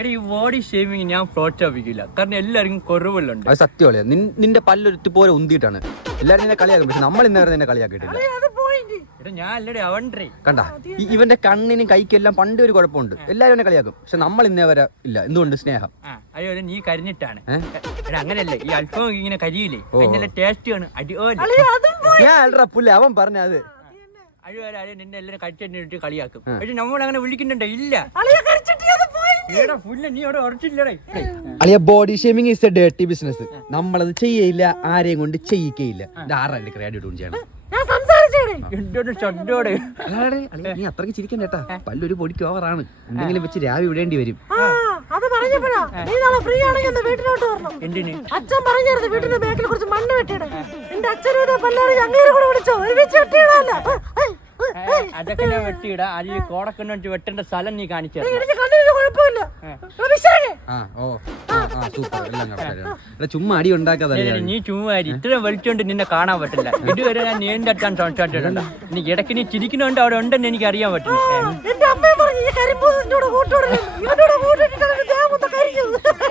എടാ ഈ body shaving ഞാൻ പ്രോത്സാഹിപ്പിക്കില്ല, കാരണം എല്ലാവർക്കും കുറവുകളുണ്ട്. അത് സത്യമല്ലേ, നിന്റെ പല്ലൊരുത്തി പോലെ ഉന്തിയിട്ടാണ് എല്ലാരും നിന്നെ കളിയാക്കും. പക്ഷെ നമ്മൾ ഇന്നേറെ നിന്നെ കളിയാക്കിയിട്ടില്ല. ഞാൻ അല്ലടെ അവണ്ടേ കണ്ട ഇവന്റെ കണ്ണിനും കൈക്കെല്ലാം പണ്ട് ഒരു കുഴപ്പമുണ്ട്, എല്ലാരും എന്നെ കളിയാക്കും. പക്ഷെ നമ്മൾ ഇന്നേ വരെ ഇല്ല. എന്തുകൊണ്ട്? സ്നേഹം. അയ്യോ നീ കരിഞ്ഞിട്ടാണ്. അങ്ങനല്ലേ ഈ അൽഫാം ഇങ്ങനെ കരിയില്ലേ, അതിന്റെ ടേസ്റ്റ് ആണ് അടിപൊളി. ഞാൻ അല്ലറ പുല്ല അവൻ പറഞ്ഞ അത്. അഴുവാരെ നിന്നെ എല്ലാരും കഴിച്ചിട്ട് കളിയാക്കും. പക്ഷെ നമ്മൾ അങ്ങനെ വിളിക്കുന്നുണ്ടോ? ഇല്ല. അളിയ body shaming is A dirty business. നമ്മളത് ചെയ്യയില്ല, ആരെയും കൊണ്ട് ചെയ്യിക്കയില്ല. ആരാണ്ട് ക്രെഡിറ്റ് ചെയ്യണം. നീ അത്രയ്ക്ക് ചിരിക്കണ്ടേട്ടാ, പല്ലൊരു പൊടിക്ക് ഓവറാണ്. എന്തെങ്കിലും വെച്ച് രാവി വിടേണ്ടി വരും. അത് പറഞ്ഞപ്പോഴാ നീ നാളെ ഫ്രീ ആണെങ്കിൽ ഒന്ന് വീട്ടിലോട്ട് വരണം. അച്ഛൻ പറഞ്ഞായിരുന്നു വീട്ടിന്റെ ബാക്കിൽ കുറച്ച് മണ്ണ് വെട്ടിയിട. എന്റെ അച്ഛനും പല്ലാറി അങ്ങേരെ കൂടെ വിളിച്ചോ, ഒരുമിച്ച് വെട്ടിയിടല്ല. അതൊക്കെ ഞാൻ വെട്ടിയിടാ. അത് ഈ കോടക്കണ്ണ വെട്ടേണ്ട സ്ഥലം നീ കാണിച്ചു. കുഴപ്പമില്ല. ചുമ്മാ അടി ഉണ്ടാക്കാതെ നീ ചുമ്മാ ഇത്രയും വലിച്ചോണ്ട് നിന്നെ കാണാൻ പറ്റില്ല. ഇതുവരെ ഞാൻ നീണ്ട അറ്റാൻ സംസാരിച്ചിട്ടുണ്ട്. നീ ഇടയ്ക്ക് നീ ചിരിക്കുന്നുണ്ട് അവിടെ ഉണ്ടെന്ന് എനിക്ക് അറിയാൻ പറ്റില്ല.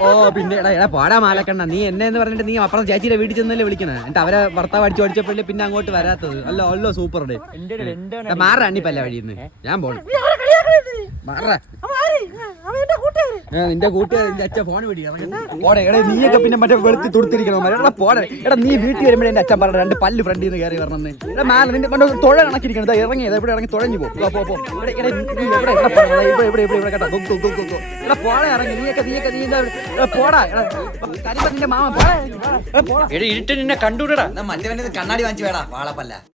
ഓ പിന്നെ എടാ പാടാ മാലക്കണ്ണ, നീ എന്നെ എന്ന് പറഞ്ഞിട്ട് നീ അപ്പുറം ചേച്ചിയുടെ വീട്ടിൽ ചെന്നല്ലേ വിളിക്കണേ. എന്നിട്ട് അവരെ ഭർത്താവ് അടിച്ചു പഠിച്ചപ്പോഴേ പിന്നെ അങ്ങോട്ട് വരാത്തത്. അല്ലോ സൂപ്പർ ഡേ മാറാ അണ്ണിപ്പല്ല വഴിന്ന് ഞാൻ പോണു. നിന്റെ കൂട്ടുകാർ എന്റെ അച്ഛൻ ഫോൺ വിടി പോടെ. എടാ നീയൊക്കെ പിന്നെ മറ്റേ വെളുത്തി തുടുത്തിരിക്കണം. എടാ പോടെ. എടാ നീ വീട്ടിൽ വരുമ്പോഴേ എന്റെ അച്ഛൻ പറഞ്ഞ 2 പല്ല് ഫ്രണ്ടിൽ നിന്ന് കയറി വരണം. എടാ മാല നിന്റെ പണ്ട് തുഴ കണക്കിരിക്കണം. ഇറങ്ങിയത് ഇവിടെ ഇറങ്ങി തുഴഞ്ഞു പോകും. പോടെ ഇറങ്ങി നീ പോടാ. നിന്റെ മാമ പോടാ. ഇരുട്ട് നിന്നെ കണ്ടുവിടടാ. മറ്റവന്റെ കണ്ണാടി വാങ്ങിച്ചു വേടാ വാളപ്പല്ല.